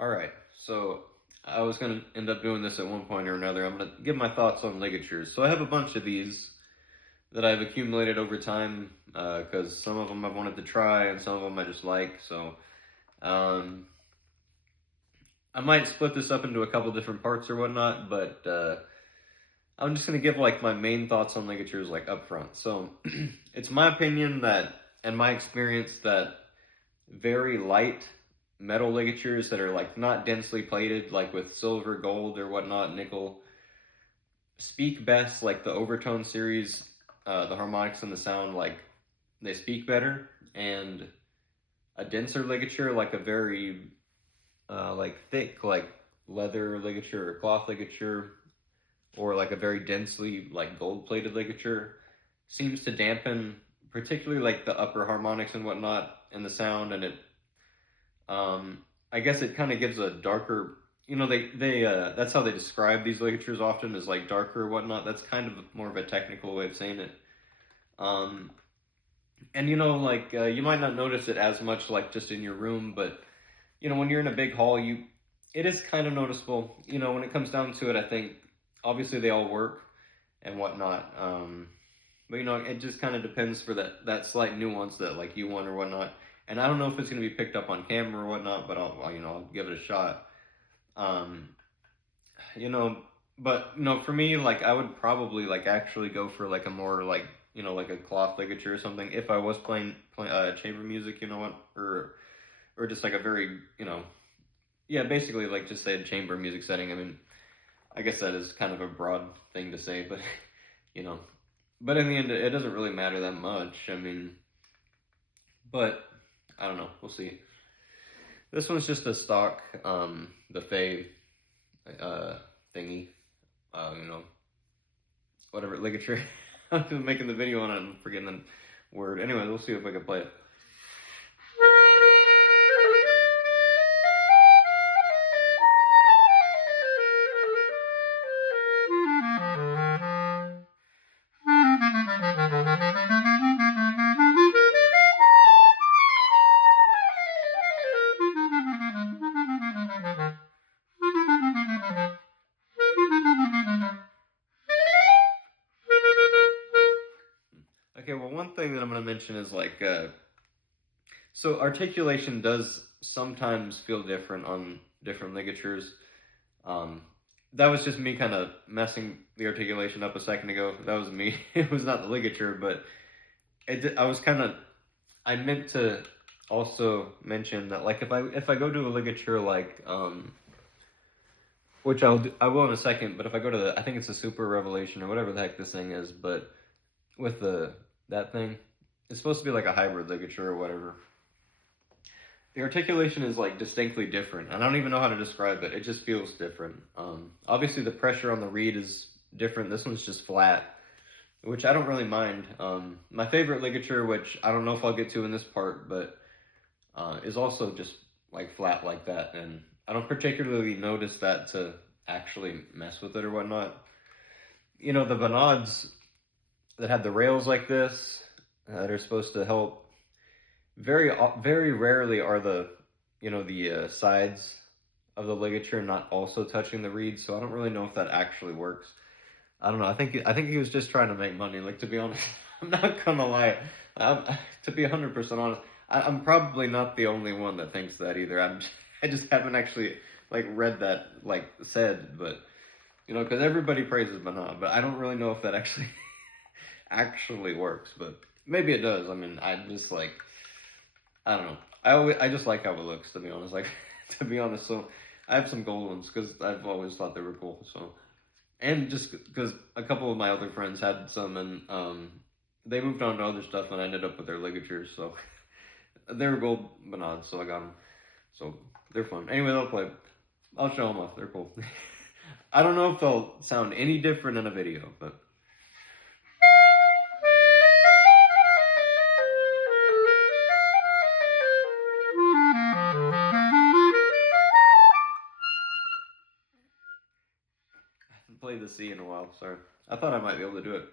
Alright, so I was going to end up doing this at one point or another. I'm going to give my thoughts on ligatures. So I have a bunch of these that I've accumulated over time because some of them I've wanted to try and some of them I just like. So um, I might split this up into a couple different parts or whatnot, but I'm just going to give like my main thoughts on ligatures like up front. So it's my opinion that, and my experience, that very light metal ligatures that are like not densely plated, like with silver, gold, or whatnot, nickel, speak best. Like the overtone series, the harmonics and the sound, like they speak better. And a denser ligature, like a very like thick, like leather ligature or cloth ligature, or like a very densely like gold plated ligature, seems to dampen particularly like the upper harmonics and whatnot and the sound, and it I guess it kind of gives a darker, they that's how they describe these ligatures often, as like darker or whatnot. That's kind of more of a technical way of saying it. Um, and like you might not notice it as much like just in your room, but when you're in a big hall, it is kind of noticeable. When it comes down to it, I think obviously they all work and whatnot. But it just kind of depends for that slight nuance that like you want or whatnot. And I don't know if it's going to be picked up on camera or whatnot, but I'll give it a shot. Um, you know, but for me, like I would probably like actually go for like a more like like a cloth ligature or something if I was playing chamber music. You know what, or just like a very yeah, basically like just say a chamber music setting. I mean, I guess that is kind of a broad thing to say, but you know, but in the end, it doesn't really matter that much. I mean, but I don't know. We'll see. This one's just a stock, the Fave thingy, you know, whatever ligature. I'm making the video on it and forgetting the word. Anyway, we'll see if I can play it. Okay, well, one thing that I'm going to mention is like, so articulation does sometimes feel different on different ligatures. Um, that was just me kind of messing the articulation up a second ago. That was me. It was not the ligature, but I was kind of, I meant to also mention that like if I go to a ligature like which I will in a second, but if I go to I think it's a Super Revelation or whatever the heck this thing is, but with that thing, it's supposed to be like a hybrid ligature or whatever. The articulation is like distinctly different. I don't even know how to describe it. It just feels different. Obviously the pressure on the reed is different. This one's just flat, which I don't really mind. My favorite ligature, which I don't know if I'll get to in this part, but is also just like flat like that, and I don't particularly notice that to actually mess with it or whatnot. The Vanades that have the rails like this that are supposed to help. Very rarely are the sides of the ligature not also touching the reed, so I don't really know if that actually works. I don't know. I think he was just trying to make money. Like, to be honest, I'm not gonna lie. To be 100% honest, I'm probably not the only one that thinks that either. I just haven't actually like read that like said, but because everybody praises banana, but I don't really know if that actually actually works. But maybe it does. I mean, I don't know. I just like how it looks, to be honest. Like, to be honest, so I have some gold ones because I've always thought they were cool. So, and just because a couple of my other friends had some, and they moved on to other stuff, and I ended up with their ligatures. So they were gold bananas, so I got them. So they're fun. Anyway, I'll show them off. They're cool. I don't know if they'll sound any different in a video, but. Played the C in a while. Sorry, I thought I might be able to do it.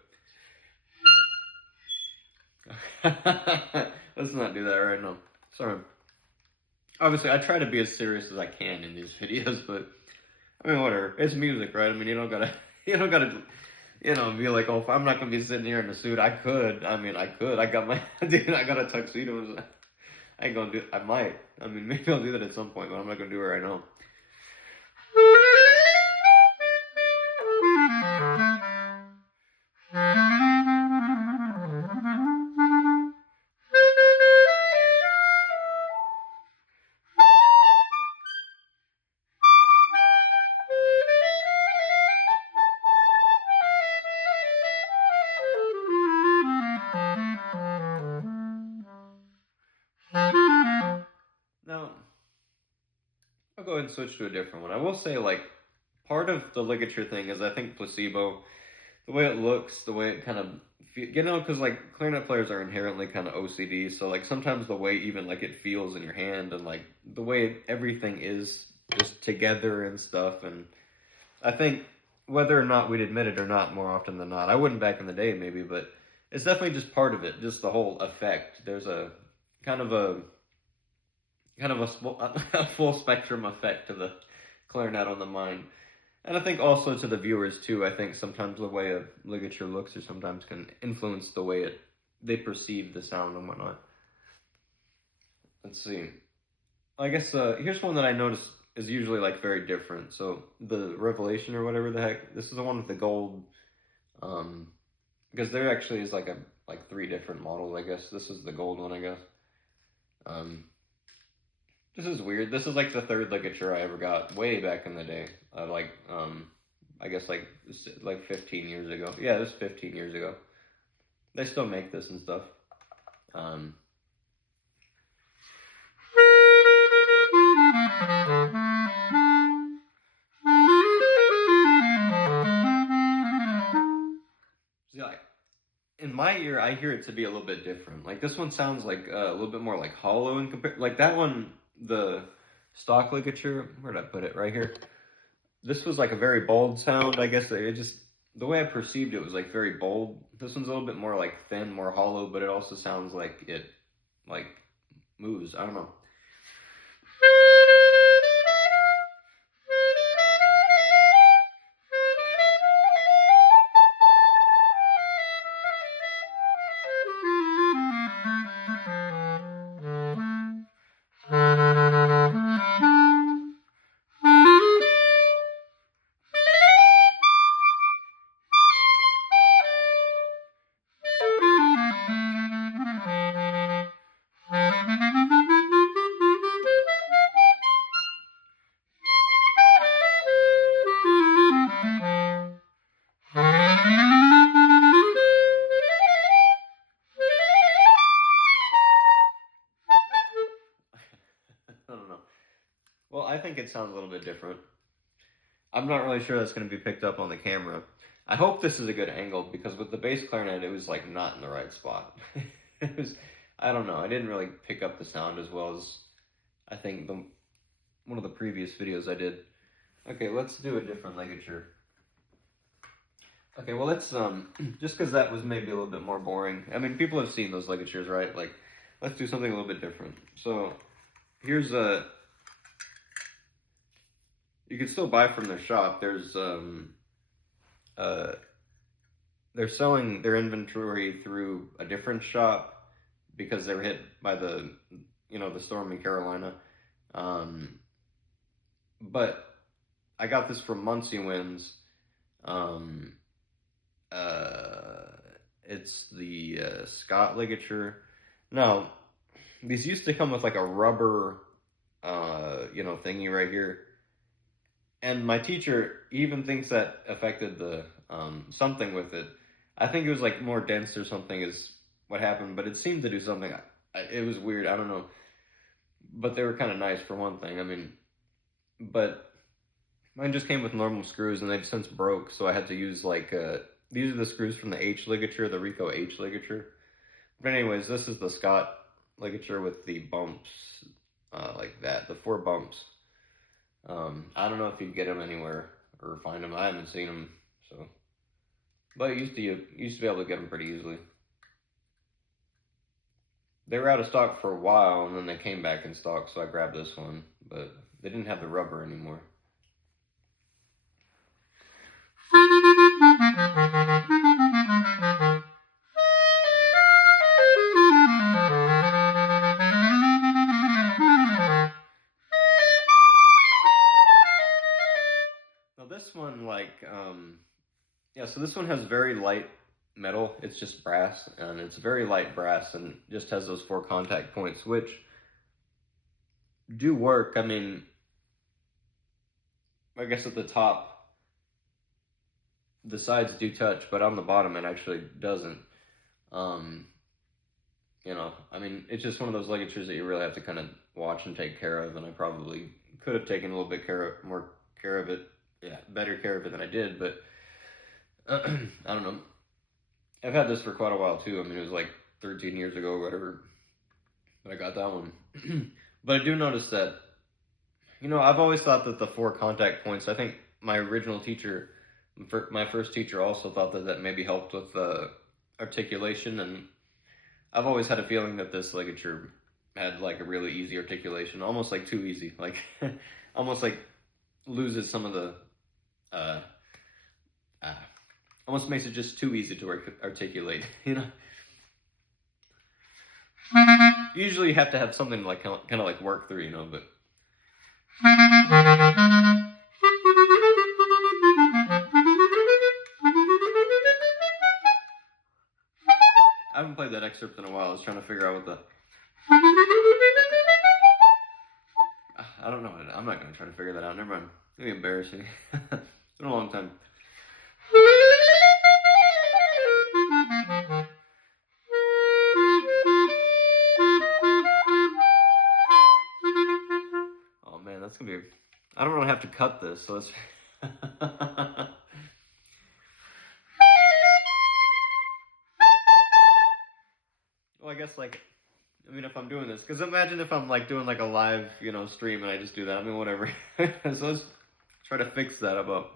Let's not do that right now. Sorry. Obviously, I try to be as serious as I can in these videos, but I mean, whatever. It's music, right? I mean, you don't gotta, you don't gotta, be like, oh, if I'm not gonna be sitting here in a suit. I could. I mean, I could. I got my, dude. I got a tuxedo. I ain't gonna do. I might. I mean, maybe I'll do that at some point, but I'm not gonna do it right now. Now, I'll go ahead and switch to a different one. I will say, like, part of the ligature thing is I think placebo, the way it looks, the way it kind of, because like clarinet players are inherently kind of OCD, so like sometimes the way even like it feels in your hand and like the way everything is just together and stuff, and I think whether or not we'd admit it or not, more often than not, I wouldn't back in the day maybe, but it's definitely just part of it, just the whole effect. There's a kind of a a full spectrum effect to the clarinet on the mind. And I think also to the viewers too. I think sometimes the way a ligature looks or sometimes can influence the way they perceive the sound and whatnot. Let's see. I guess here's one that I noticed is usually like very different. So the Revelation or whatever the heck. This is the one with the gold. Because there actually is like three different models. I guess this is the gold one. I guess. Um, This is weird. This is like the third ligature I ever got way back in the day. I guess like 15 years ago. Yeah, it was 15 years ago. They still make this and stuff. Um, See, like in my ear, I hear it to be a little bit different. Like this one sounds like a little bit more like hollow in compare. Like that one, the stock ligature. Where did I put it? Right here. This was like a very bold sound. I guess it just the way I perceived it was like very bold. This one's a little bit more like thin, more hollow, but it also sounds like it like moves. I don't know. I don't know. Well, I think it sounds a little bit different. I'm not really sure that's going to be picked up on the camera. I hope this is a good angle because with the bass clarinet, it was like not in the right spot. It was, I don't know. I didn't really pick up the sound as well as I think one of the previous videos I did. Okay, let's do a different ligature. Okay, well let's just because that was maybe a little bit more boring. I mean, people have seen those ligatures, right? Like, let's do something a little bit different. So here's a. You can still buy from their shop. Uh, they're selling their inventory through a different shop because they were hit by the storm in Carolina. Um, but I got this from Muncie Winds. Um, uh, it's the Scott ligature. Now, these used to come with like a rubber, thingy right here. And my teacher even thinks that affected the something with it. I think it was like more dense or something is what happened, but it seemed to do something. It was weird. I don't know, but they were kind of nice for one thing. I mean, but mine just came with normal screws, and they've since broke, so I had to use like these are the screws from the H ligature, the Rico H ligature. But anyways, this is the Scott ligature with the bumps like that, the 4 bumps. I don't know if you'd get them anywhere or find them. I haven't seen them, so. But you used to be able to get them pretty easily. they were out of stock for a while, and then they came back in stock, so I grabbed this one. But they didn't have the rubber anymore. Now this one, yeah, so this one has very light metal. It's just brass, and it's very light brass, and just has those 4 contact points, which do work. I mean, I guess at the top, the sides do touch, but on the bottom, it actually doesn't. Um, I mean, it's just one of those ligatures that you really have to kind of watch and take care of, and I probably could have taken a little bit more care of it, yeah, better care of it than I did, but I don't know. I've had this for quite a while too. I mean, it was like 13 years ago or whatever that I got that one. But I do notice that, I've always thought that the 4 contact points, I think my original teacher, my first teacher also thought that maybe helped with the articulation, and I've always had a feeling that this ligature had like a really easy articulation, almost like too easy, like almost like loses some of the, uh, almost makes it just too easy to articulate, Usually you have to have something like kind of like work through, but. I haven't played that excerpt in a while. I was trying to figure out what the. I don't know. I'm not going to try to figure that out. Never mind. It's going to be embarrassing. It's been a long time. Oh man, that's going to be. I don't really have to cut this, so it's. Well, I guess if I'm doing this, because imagine if I'm like doing like a live, stream and I just do that. I mean, whatever. So let's try to fix that about.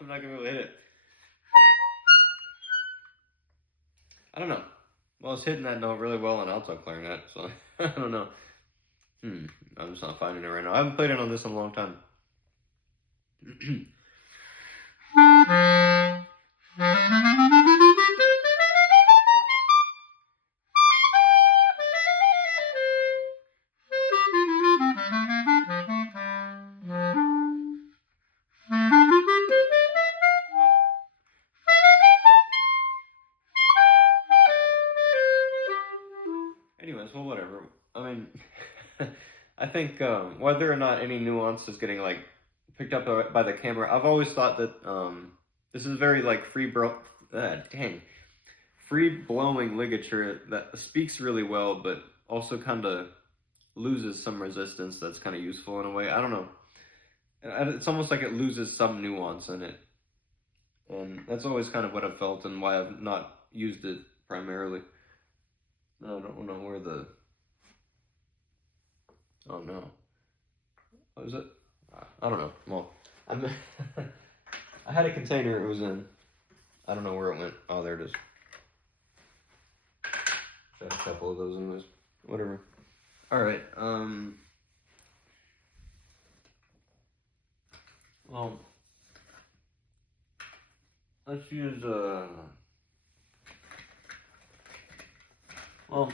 I'm not gonna be able to hit it. I don't know. Well, it's hitting that note really well on alto clarinet, so I don't know. I'm just not finding it right now. I haven't played it on this in a long time. Anyways, well, whatever. I mean, I think whether or not any nuance is getting like picked up by the camera, I've always thought that this is very like free blowing ligature that speaks really well, but also kind of loses some resistance that's kind of useful in a way. I don't know. It's almost like it loses some nuance in it, and that's always kind of what I've felt and why I've not used it primarily. I don't know where the. Oh no. What was it? I don't know. Well, I had a container it was in. I don't know where it went. Oh, there it is. Got a couple of those in this. Whatever. All right. Well, let's use Well,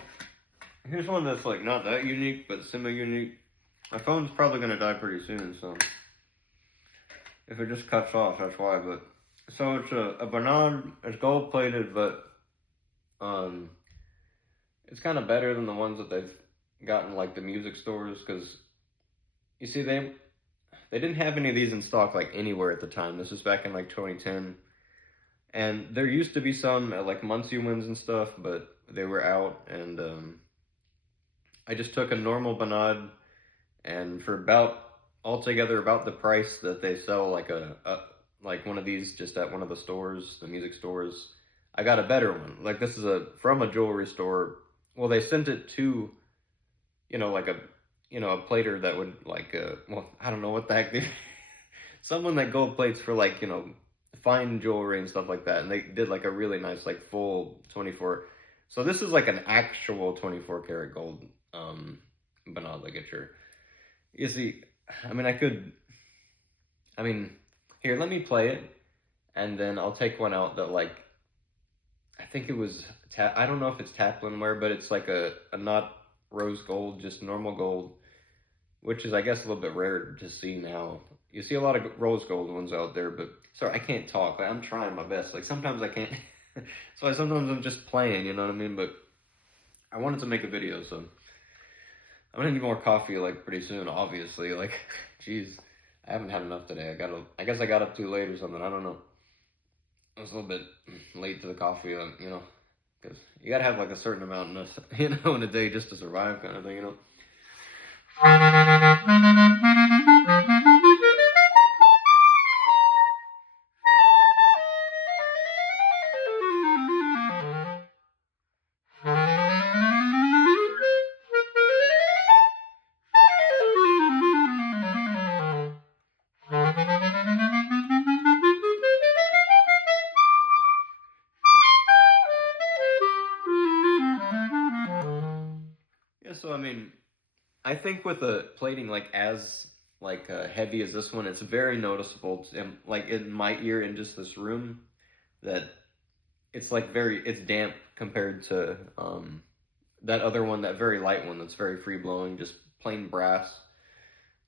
here's one that's like not that unique, but semi-unique. My phone's probably gonna die pretty soon, so if it just cuts off, that's why. But so it's a Bernard. It's gold plated, but it's kind of better than the ones that they've gotten like the music stores, because you see they didn't have any of these in stock like anywhere at the time. This was back in like 2010, and there used to be some at like Muncie Winds and stuff, but they were out, and I just took a normal Bernard, and for altogether about the price that they sell like like one of these just at one of the stores, the music stores, I got a better one. Like this is from a jewelry store. Well, they sent it to like a plater that would like well, I don't know what the heck they someone that gold plates for like, fine jewelry and stuff like that, and they did like a really nice like full 24. So this is like an actual 24 karat gold banana ligature. You see, I mean, I mean, here, let me play it, and then I'll take one out that like I think it was I don't know if it's Taplinware, but it's like a not rose gold, just normal gold, which is I guess a little bit rare to see now. You see a lot of rose gold ones out there, but sorry, I can't talk. Like, I'm trying my best. Like sometimes I can't. So sometimes I'm just playing, you know what I mean? But I wanted to make a video, so I'm gonna need more coffee like pretty soon. Obviously, like, jeez, I haven't had enough today. I guess I got up too late or something. I don't know. I was a little bit late to the coffee, because you gotta have like a certain amount in in a day just to survive, kind of thing, Yeah, so I mean, I think with a plating like as like heavy as this one, it's very noticeable, like in my ear in just this room, that it's like it's damp compared to that other one, that very light one that's very free blowing, just plain brass.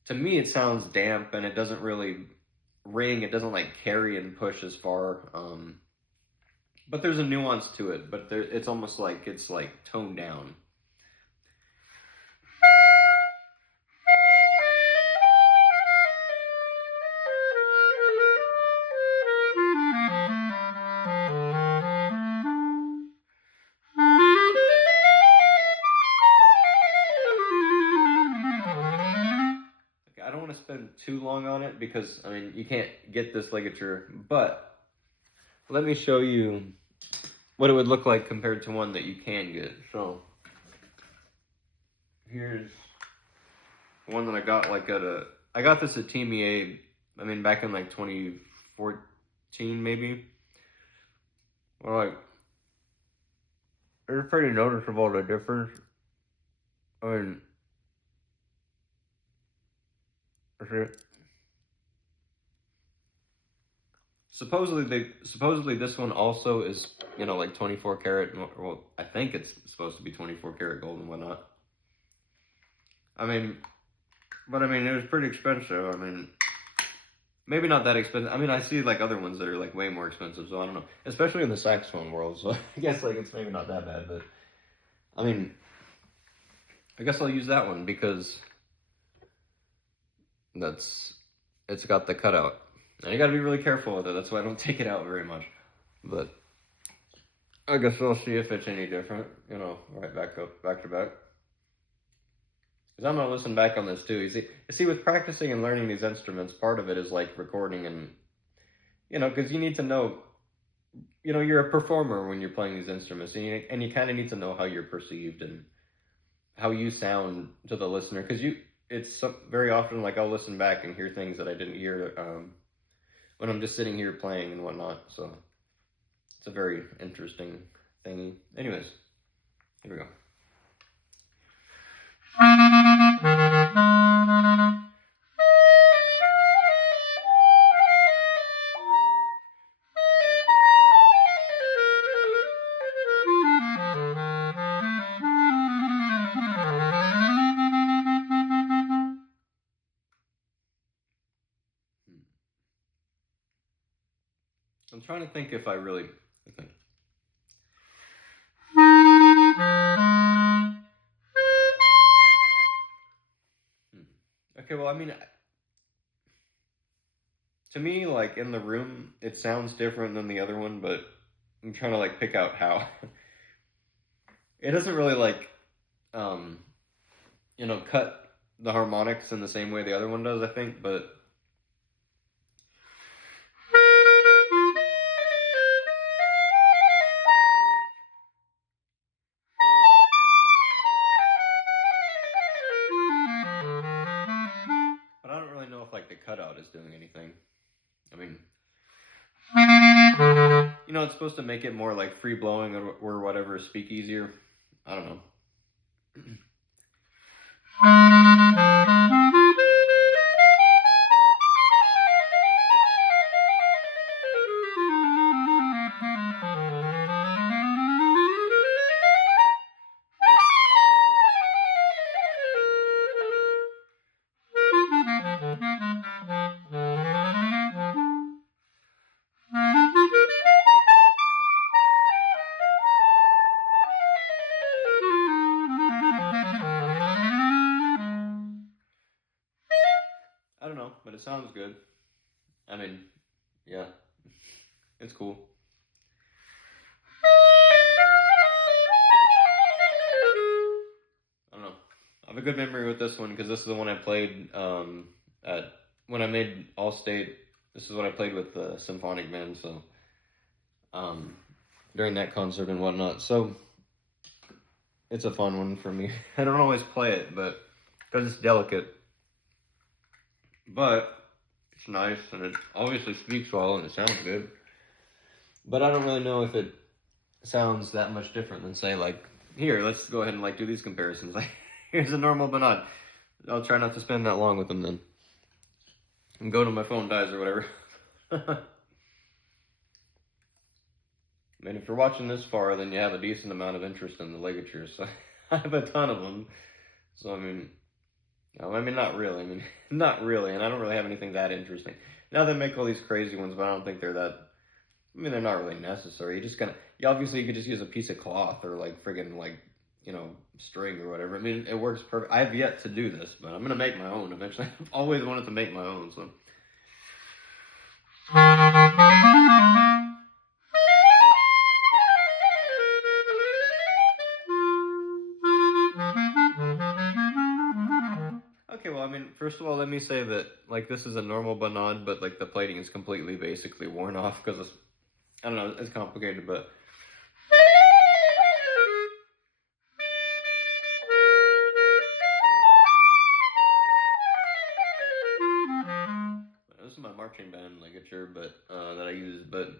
To me, it sounds damp and it doesn't really ring. It doesn't like carry and push as far. But there's a nuance to it. But it's almost like it's like toned down. Okay, I don't want to spend too long on it because I mean you can't get this ligature, but let me show you what it would look like compared to one that you can get. So here's one that I got like I got this at TMEA, I mean back in like 2014 maybe. Well, like, it's pretty noticeable the difference. I mean, supposedly this one also is, like 24 karat. Well, I think it's supposed to be 24 karat gold and whatnot. I mean, but I mean, it was pretty expensive. I mean, maybe not that expensive. I mean, I see like other ones that are like way more expensive, so I don't know. Especially in the saxophone world, so I guess like it's maybe not that bad, but I mean, I guess I'll use that one because it's got the cutout. And you gotta be really careful with it. That's why I don't take it out very much. But I guess we'll see if it's any different, right back to back. Because I'm gonna listen back on this too. You see, with practicing and learning these instruments, part of it is like recording and, because you need to know, you're a performer when you're playing these instruments, and you kind of need to know how you're perceived and how you sound to the listener. Because it's very often like I'll listen back and hear things that I didn't hear when I'm just sitting here playing and whatnot. So it's a very interesting thingy. Anyways, here we go. I'm trying to think if I really. Okay. Okay, well, I mean, to me, like in the room, it sounds different than the other one, but I'm trying to like pick out how. It doesn't really like, um, cut the harmonics in the same way the other one does, I think, but. cutout is doing anything. I mean, you know, it's supposed to make it more like free blowing or whatever, speak easier. I don't know. I don't know, but it sounds good. I mean, yeah, it's cool. I don't know. I have a good memory with this one because this is the one I played at when I made All-State. This is what I played with the symphonic band, so during that concert and whatnot. So it's a fun one for me. I don't always play it, but because it's delicate, but it's nice and it obviously speaks well and it sounds good. But I don't really know if it sounds that much different than, say, like, here, let's go ahead and like do these comparisons. Like, here's a normal banod. I'll try not to spend that long with them then. And go till my phone dies or whatever. I mean, if you're watching this far, then you have a decent amount of interest in the ligatures. So I have a ton of them. So, I mean, not really. I mean, not really. And I don't really have anything that interesting. Now they make all these crazy ones, but I don't think they're that. I mean, they're not really necessary. You just obviously you could just use a piece of cloth or like friggin' like, you know, string or whatever. I mean, it works perfect. I have yet to do this, but I'm going to make my own eventually. I've always wanted to make my own, so. Okay, well, I mean, first of all, let me say that, like, this is a normal banod, but, like, the plating is completely, basically worn off because it's, I don't know, it's complicated, but. This is my marching band ligature, but, that I use, but,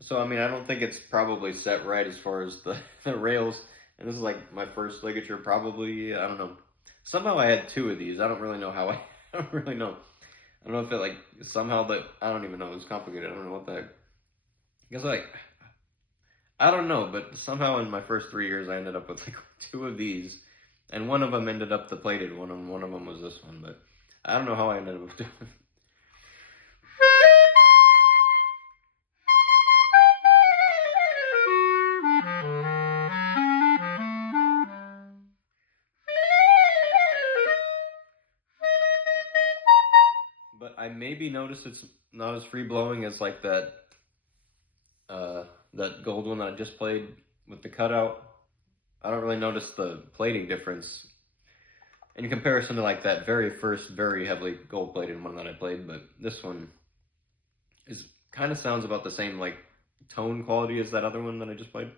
so, I mean, I don't think it's probably set right as far as the rails, and this is, like, my first ligature, probably, I don't know. Somehow I had two of these. I don't really know how I don't really know. I don't know if it, like, somehow that, I don't even know. It's complicated. I don't know what the heck. Because, like, I don't know, but somehow in my first 3 years, I ended up with, like, two of these. And one of them ended up the plated one, and one of them was this one. But I don't know how I ended up with doing it. But I maybe noticed it's not as free blowing as like that gold one that I just played with the cutout. I don't really notice the plating difference in comparison to like that very first, very heavily gold plated one that I played. But this one is kind of sounds about the same like tone quality as that other one that I just played.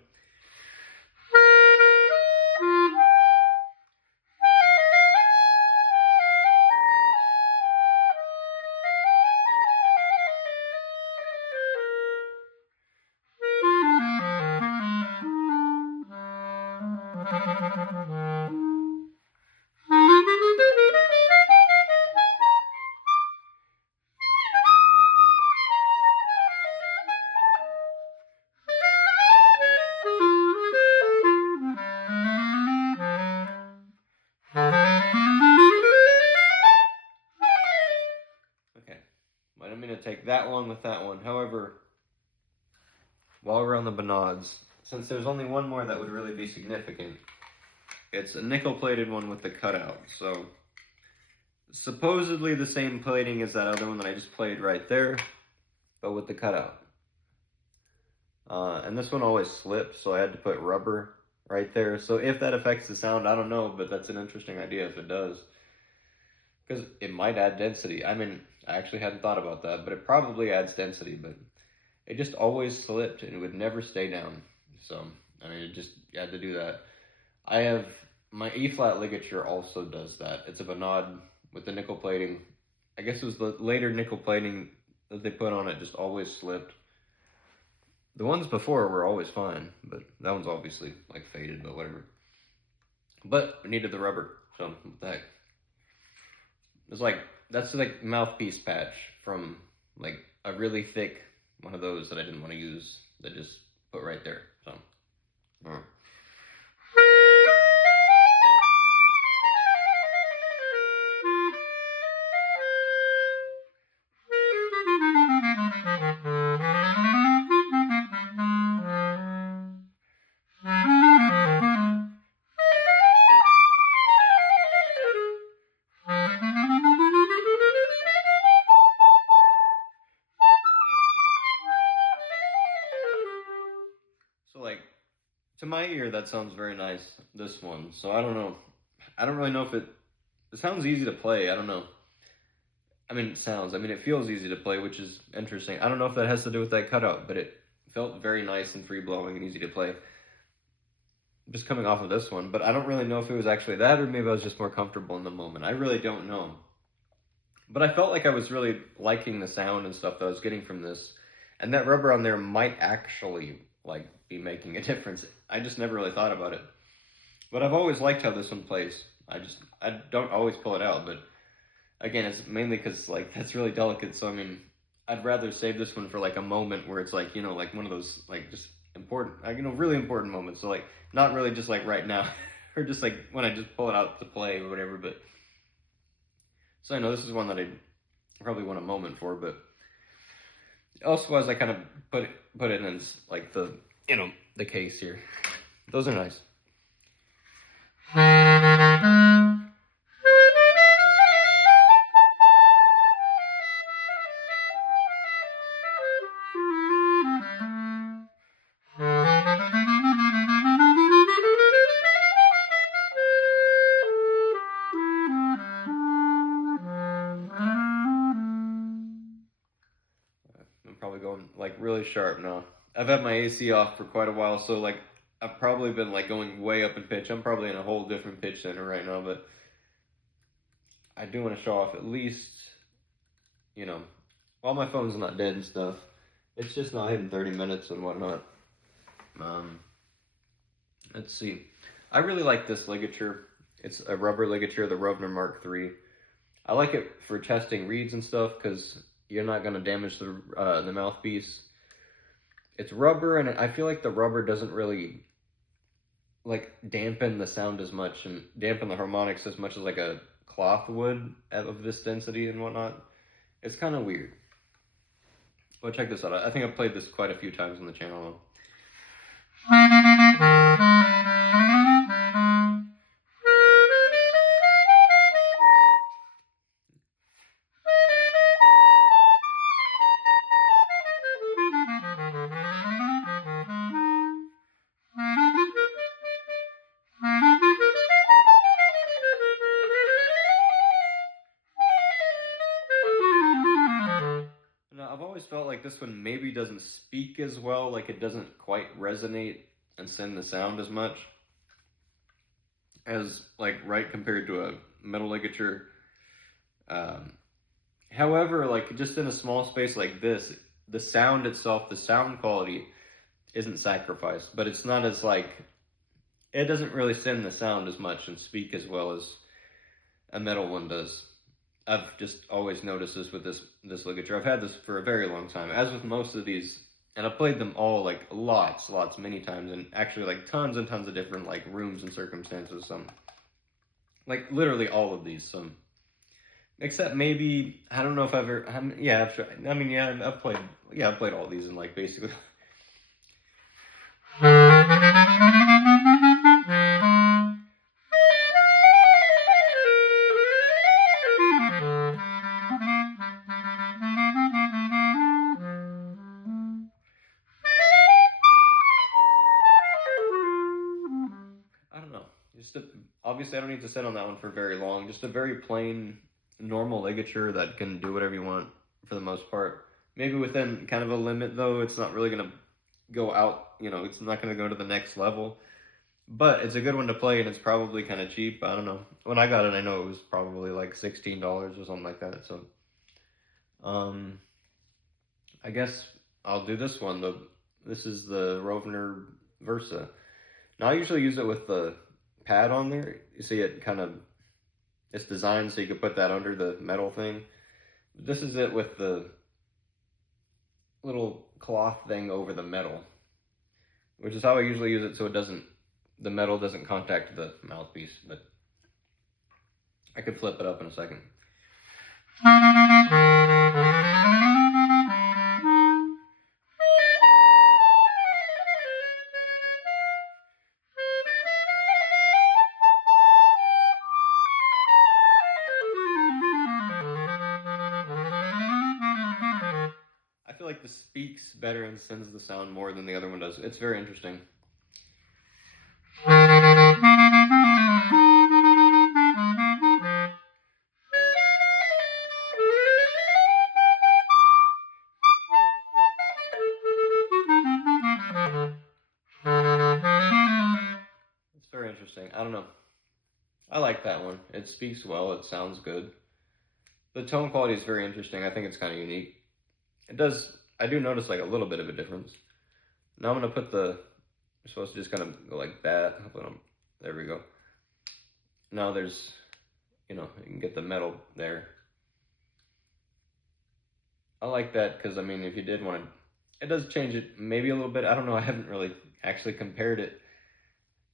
Okay, I didn't mean to take that long with that one. However, while we're on the banods, since there's only one more that would really be significant, it's a nickel-plated one with the cutout. So, supposedly the same plating as that other one that I just played right there, but with the cutout. And this one always slips, so I had to put rubber right there. So if that affects the sound, I don't know, but that's an interesting idea if it does. Because it might add density. I mean, I actually hadn't thought about that, but it probably adds density, but it just always slipped and it would never stay down. So, I mean, it just, you had to do that. I have, my E-flat ligature also does that. It's a banod with the nickel plating, I guess it was the later nickel plating that they put on it just always slipped. The ones before were always fine, but that one's obviously like faded, but whatever. But it needed the rubber, so what the heck. It's like, that's like mouthpiece patch from like a really thick one of those that I didn't want to use, that just put right there, so. Alright. So like, to my ear, that sounds very nice, this one. So I don't know. I don't really know if it sounds easy to play. I don't know. I mean, it feels easy to play, which is interesting. I don't know if that has to do with that cutout, but it felt very nice and free-blowing and easy to play. Just coming off of this one, but I don't really know if it was actually that, or maybe I was just more comfortable in the moment. I really don't know. But I felt like I was really liking the sound and stuff that I was getting from this. And that rubber on there might actually, like, be making a difference. I just never really thought about it. But I've always liked how this one plays. I don't always pull it out, but again, it's mainly because, like, that's really delicate. So, I mean, I'd rather save this one for, like, a moment where it's, like, you know, like one of those, like, just important, like, you know, really important moments. So, like, not really just, like, right now. Or just, like, when I just pull it out to play or whatever, but. So I know this is one that I probably want a moment for, but elsewise I kind of put it in as like the, you know, the case here. Those are nice. I'm probably going like really sharp now. I've had my AC off for quite a while, so like I've probably been like going way up in pitch. I'm probably in a whole different pitch center right now, but I do want to show off at least, you know, while my phone's not dead and stuff. It's just not hitting 30 minutes and whatnot. Let's see. I really like this ligature. It's a rubber ligature, the Rovner Mark III. I like it for testing reeds and stuff because you're not going to damage the mouthpiece. It's rubber, and I feel like the rubber doesn't really like dampen the sound as much and dampen the harmonics as much as like a cloth would of this density and whatnot. It's kind of weird. Well, check this out. I think I've played this quite a few times on the channel. I've always felt like this one maybe doesn't speak as well, like it doesn't quite resonate and send the sound as much as like right compared to a metal ligature. However, like just in a small space like this, the sound itself, the sound quality isn't sacrificed, but it's not as like, it doesn't really send the sound as much and speak as well as a metal one does. I've just always noticed this with this ligature. I've had this for a very long time, as with most of these, and I've played them all like lots, many times, and actually like tons and tons of different like rooms and circumstances. Like literally all of these. Except maybe, I don't know if I've ever, yeah, I've tried. I mean, yeah, I've played all these and like basically. I don't know. Obviously, I don't need to sit on that one for very long. Just a very plain, normal ligature that can do whatever you want for the most part. Maybe within kind of a limit, though. It's not really going to go out, you know, it's not going to go to the next level. But it's a good one to play, and it's probably kind of cheap. I don't know. When I got it, I know it was probably like $16 or something like that. So Um, I guess I'll do this one. This is the Rovner Versa. Now I usually use it with the pad on there. You see it kind of, it's designed so you can put that under the metal thing. This is it with the little cloth thing over the metal, which is how I usually use it so the metal doesn't contact the mouthpiece, but I could flip it up in a second. I feel like this speaks better and sends the sound more than the other one does. It's very interesting. It's very interesting. I don't know. I like that one. It speaks well. It sounds good. The tone quality is very interesting. I think it's kind of unique. It does. I do notice like a little bit of a difference. Now I'm gonna put the. I'm supposed to just kind of go like that. There we go. Now there's, you can get the metal there. I like that because I mean, if you did want to, it does change it maybe a little bit. I don't know. I haven't really actually compared it.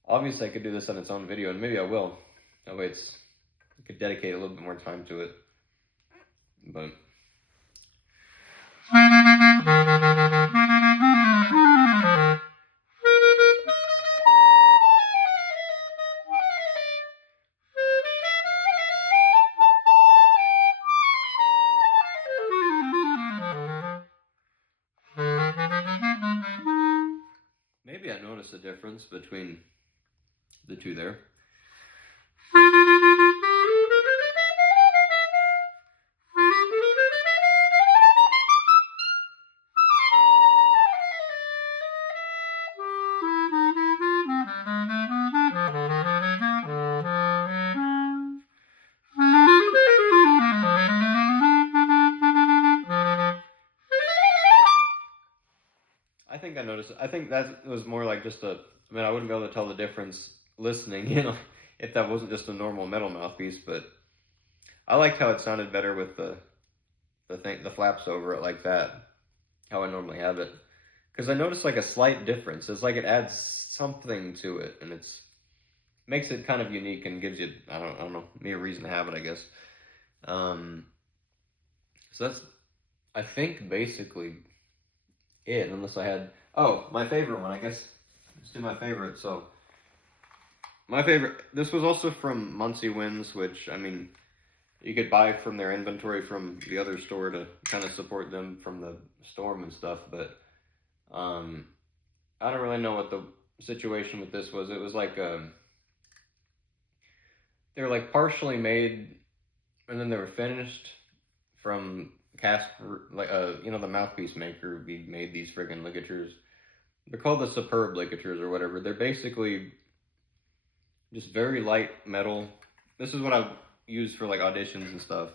Obviously, I could do this on its own video, and maybe I will. That way, I could dedicate a little bit more time to it. But maybe I noticed a difference between the two there. I think I noticed it. I think that was more like just I mean, I wouldn't be able to tell the difference listening, if that wasn't just a normal metal mouthpiece, but I liked how it sounded better with the flaps over it like that, how I normally have it. Because I noticed like a slight difference. It's like it adds something to it, and makes it kind of unique and gives you, I don't know, me a reason to have it, I guess. So that's, I think, basically it, unless I had, my favorite one, I guess. Let's do my favorite. So, my favorite, this was also from Muncie Winds, which, I mean, you could buy from their inventory from the other store to kind of support them from the storm and stuff, but I don't really know what the situation with this was. It was like, they were like partially made, and then they were finished from Casper, like the mouthpiece maker. We made these friggin' ligatures. They're called the Superb ligatures or whatever. They're basically just very light metal. This is what I used for like auditions and stuff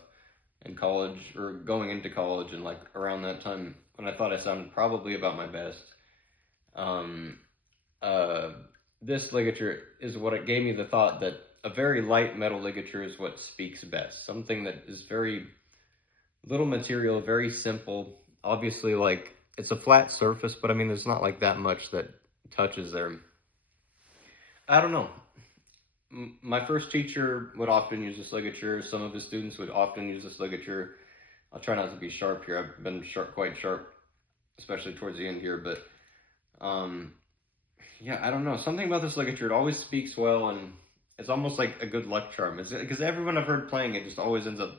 in college, or going into college, and like around that time when I thought I sounded probably about my best. This ligature is what it gave me the thought that a very light metal ligature is what speaks best. Something that is very little material, very simple. Obviously, like, it's a flat surface, but I mean, there's not like that much that touches there. I don't know. My first teacher would often use this ligature. Some of his students would often use this ligature. I'll try not to be sharp here. I've been quite sharp, especially towards the end here, but yeah, I don't know. Something about this ligature, it always speaks well, and it's almost like a good luck charm. Because everyone I've heard playing it just always ends up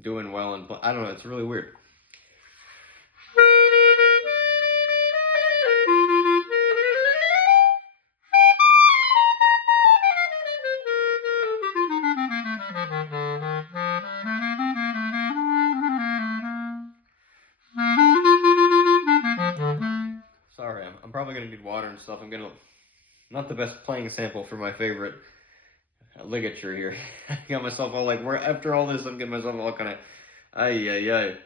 doing well, and I don't know, it's really weird. Sorry, I'm probably gonna need water and stuff. Not the best playing sample for my favorite ligature here. I got myself all like, after all this, I'm getting myself all kind of, ay.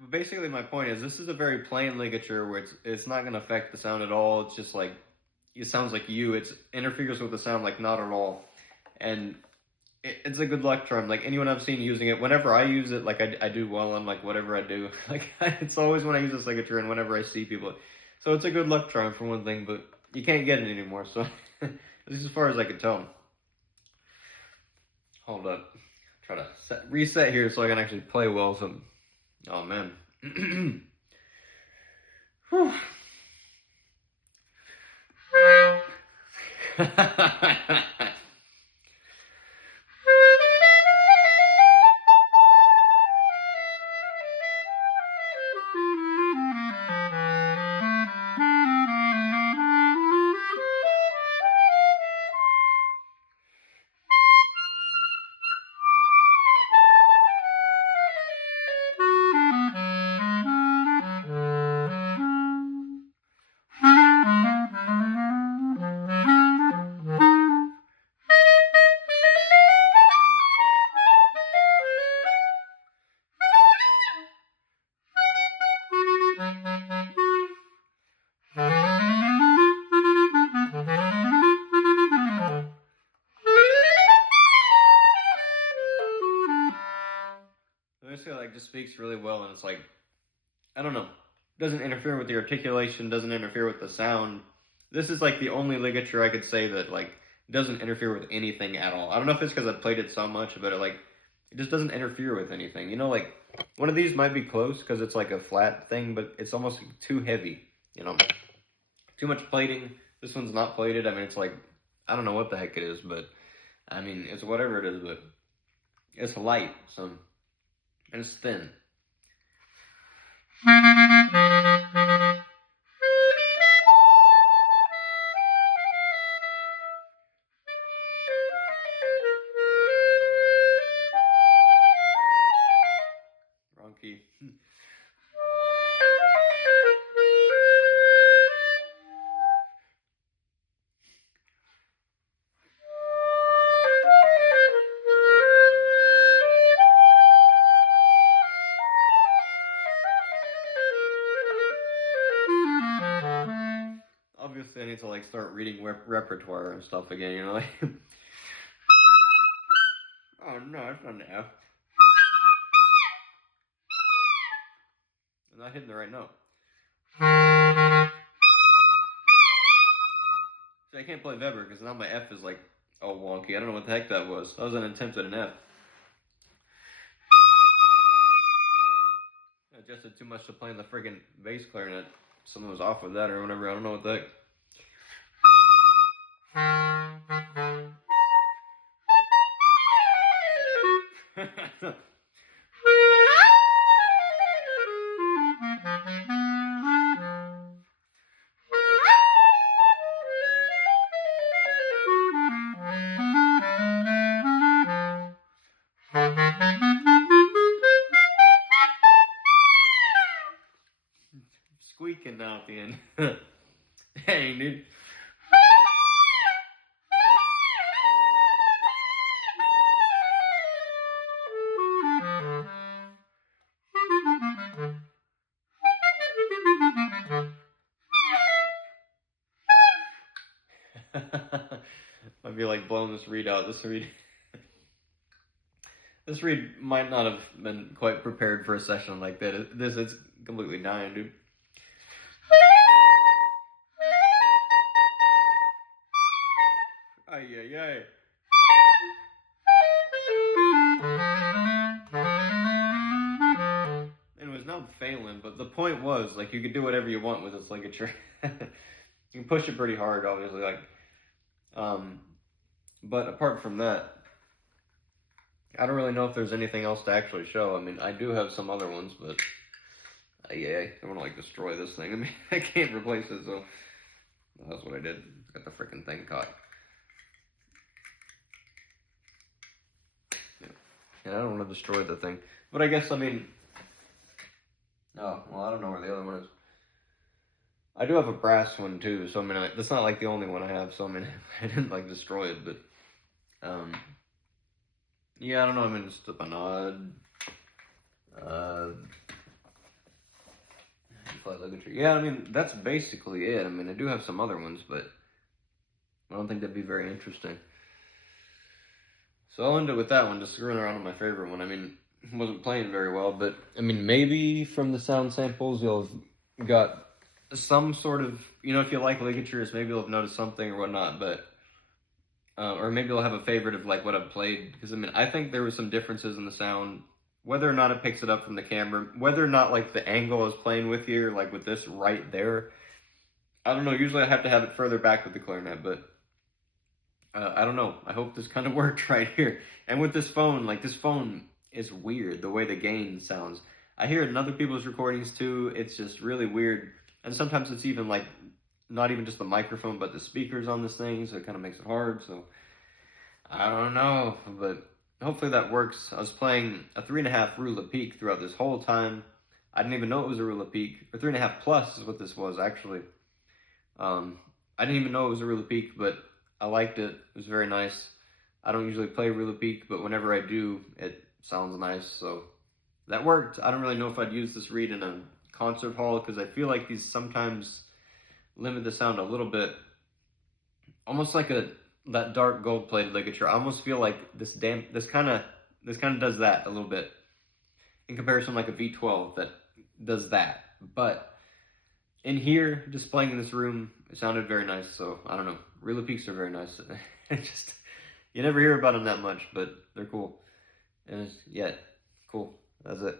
But basically, my point is, this is a very plain ligature where it's not going to affect the sound at all. It's just like, it sounds like you. It interferes with the sound like not at all. And it's a good luck charm. Like, anyone I've seen using it, whenever I use it, like, I do well on, like, whatever I do. Like, it's always when I use this ligature and whenever I see people. So it's a good luck charm for one thing, but you can't get it anymore. So, at least as far as I can tell. Hold up. Try to reset here so I can actually play well. So, oh, man. Whew. Basically, like, just speaks really well, and it's like, I don't know, doesn't interfere with the articulation, doesn't interfere with the sound. This is like the only ligature I could say that like doesn't interfere with anything at all. I don't know if it's because I've played it so much, but it just doesn't interfere with anything. You know, like one of these might be close because it's like a flat thing, but it's almost too heavy. You know, too much plating. This one's not plated. I mean, it's like, I don't know what the heck it is, but I mean, it's whatever it is, but it's light, so, and it's thin. Wrong key. Obviously, I need to like start reading repertoire and stuff again. You know, like. Oh no, it's not an F. I'm not hitting the right note. See, I can't play Weber because now my F is like all wonky. I don't know what the heck that was. That was an attempt at an F. I adjusted too much to playing the friggin' bass clarinet. Something was off with that or whatever. I don't know what the heck. Squeaking now at the end. Dang, dude. I'd be like blowing this reed out. This reed might not have been quite prepared for a session like that. It's completely dying, dude. Ay, ay, ay. Anyways, now I'm failing, but the point was, like, you could do whatever you want with this ligature. You can push it pretty hard, obviously, like, but apart from that, I don't really know if there's anything else to actually show. I mean, I do have some other ones, but, yeah, I don't want to, like, destroy this thing. I mean, I can't replace it, so that's what I did. Got the freaking thing caught. And I don't want to destroy the thing. But I guess, I mean... Oh, well, I don't know where the other one is. I do have a brass one, too. So, I mean, that's not, like, the only one I have. So, I mean, I didn't, like, destroy it. But, Yeah, I don't know. I mean, just an odd flat ligature. Yeah, I mean, that's basically it. I mean, I do have some other ones, but I don't think that'd be very interesting. So I'll end it with that one, just screwing around with my favorite one. I mean, it wasn't playing very well, but I mean, maybe from the sound samples you'll have got some sort of, you know, if you like ligatures, maybe you'll have noticed something or whatnot, but or maybe you'll have a favorite of like what I've played, because I mean, I think there was some differences in the sound, whether or not it picks it up from the camera, whether or not like the angle I was playing with here, like with this right there. I don't know. Usually I have to have it further back with the clarinet, but I don't know. I hope this kind of worked right here. And with this phone, like this phone is weird the way the gain sounds. I hear it in other people's recordings too. It's just really weird. And sometimes it's even like not even just the microphone, but the speakers on this thing. So it kind of makes it hard. So I don't know, but hopefully that works. I was playing a 3.5 Rula Peak throughout this whole time. I didn't even know it was a Rula Peak, or 3.5 plus is what this was actually. I didn't even know it was a Rula Peak, but I liked it. It was very nice. I don't usually play Rula Peak, but whenever I do, it sounds nice. So that worked. I don't really know if I'd use this reed in a concert hall, because I feel like these sometimes limit the sound a little bit. Almost like that dark gold plated ligature. I almost feel like this kind of does that a little bit in comparison like a V12 that does that. But in here, just playing in this room, it sounded very nice. So I don't know. Rula Peaks are very nice. Just you never hear about them that much, but they're cool. And yeah, cool. That's it.